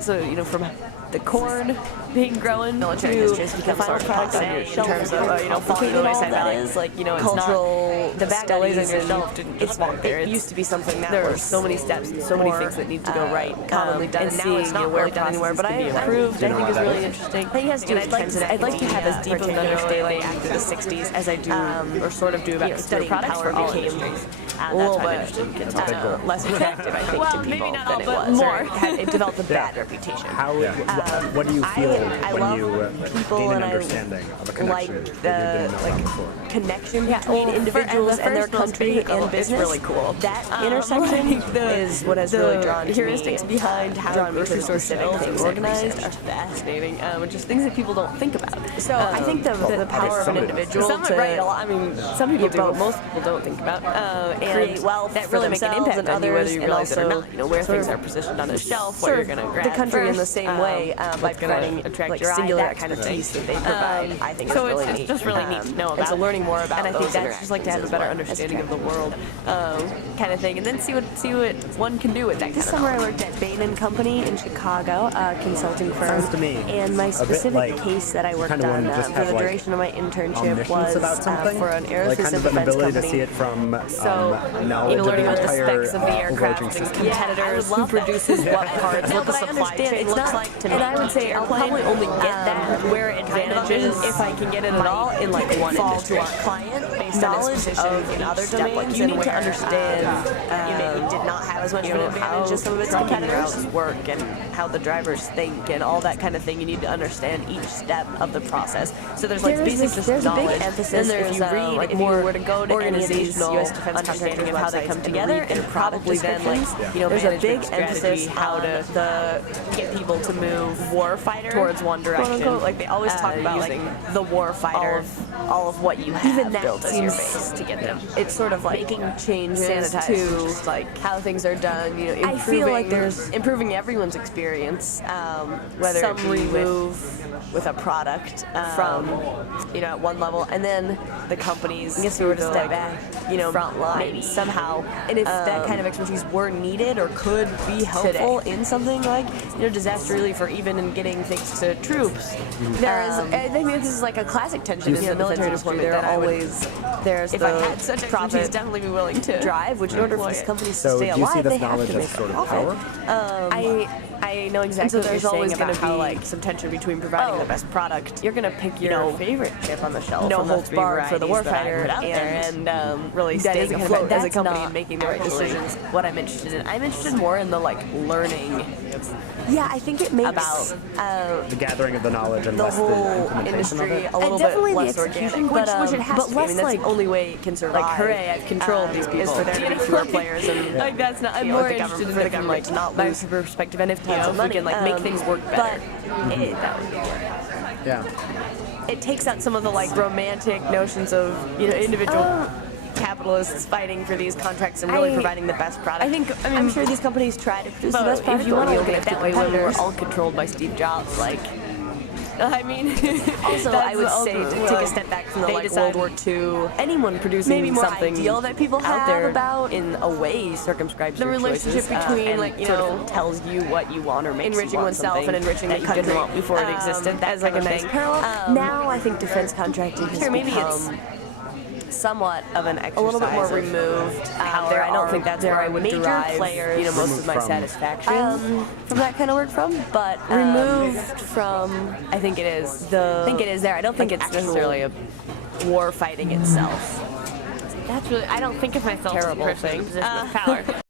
So, from the corn being grown military to industries the become final sort of product on your in shelf, terms of falling to the wayside that valley. is, It's cultural not, the bag that lays on your shelf didn't just walk there. It used to be something that there are was so many steps and so many things that need to go right, commonly done, and now it's not where really done anywhere, but I improved, I think is really interesting. I think it has to do with trends, and I'd like to have as deep of an understanding after the 60s as I do, or sort of do about consumer products power for all became industries. a little bit less attractive, I think, to people maybe not than all, it but was. more. It developed a bad reputation. What do you feel I when love you people gain an and I understanding of a connection like that you didn't know about before? connection between individuals and their country and business. It's really cool. That intersection is what has really drawn to me. Heuristics behind how grocery store shelves are organized are fascinating, just things that people don't think about. So I think the power of an individual some people do, but most people don't think about, and create wealth that for really make an themselves impact and on you, whether others, you and realize it or also not. Where things are positioned on the shelf, what you're going to grab the country first, in the same way by providing attract your singular that kind of expertise that they provide. I think so is really it's neat. just really neat to know about. And so learning more about and I think those that's just like to have a better understanding of the world, kind of thing, and then see what one can do with that. This summer I worked at Bain & Company in Chicago, a consulting firm. Sounds to me and my specific case that I worked on for the duration of my internship was for an aerospace and defense ability company. to see it from Learning about the specs of the aircraft and competitors, who produces what parts, what the supply chain looks like to make. And I would say I'll probably only get that where advantages, if I can get it at all, in like one industry. To our client based on his position in other domains. You need to understand. You maybe did not have as much of an advantage as some of its competitors. Work and how the drivers think and all that kind of thing. You need to understand each step of the process. So there's basic there's a big knowledge. emphasis If you read, if you were to go to organizational U.S. defense understanding of how they come together, and probably then there's a big emphasis how to get people to move warfighter towards one direction. Like they always talk about the warfighter, all of what you have even that built as your seems base to get them. It's sort of like making changes sanitized, to just like how things are done. I feel like there's improving everyone's experience, whether some it be with a product from at one level, and then the companies. I guess we were to step back, front line maybe somehow. And if that kind of expertise were needed or could be helpful in something like disaster relief or even in getting things to troops, I think this is like a classic tension in the military deployment. There's if I had such expertise, definitely be willing to drive, which in order for these companies to So stay do you see alive, this they have knowledge to as make sort a of profit. power? I know exactly so there's what you're always saying going to about be how some tension between providing the best product. You're going to pick your favorite chip on the shelf. no and holds the barred for the varieties that I warfighter put out there, and really that staying isn't afloat as a company not and making the right decisions. What I'm interested in. I'm interested more in the learning. Yeah, I think it makes about the gathering of the knowledge and the less the whole implementation of industry it. a little definitely bit less the execution, organic, which it has but to be. less That's the only way it can survive. like, hooray, I've controlled these people. is for there to be fewer players, and that's not. I'm more interested in the government to not lose perspective, and if we can make things work better. But Yeah. it takes out some of the romantic notions of individual capitalists fighting for these contracts and really providing the best product. I'm sure these companies try to produce the best product. If you want to but look at it that way, when we're competitors- all controlled by Steve Jobs, Also, I would say to take a step back from the World War II, anyone producing maybe more something ideal that people out have there about in a way circumscribes the your relationship choices, between, and sort of tells you what you want or makes you enriching want oneself something and enriching that the you didn't country want before it existed. That as like a kind of nice thing. parallel. Now I think defense contracting has become somewhat of an exercise, a little bit more removed. However, I don't think that's where I would major derive players, most of my satisfaction from that kind of work from, but removed from. I think it is. I think it is there. I don't think it's necessarily a war fighting itself. That's really. I don't think of myself Terrible as a person in a thing. position of power.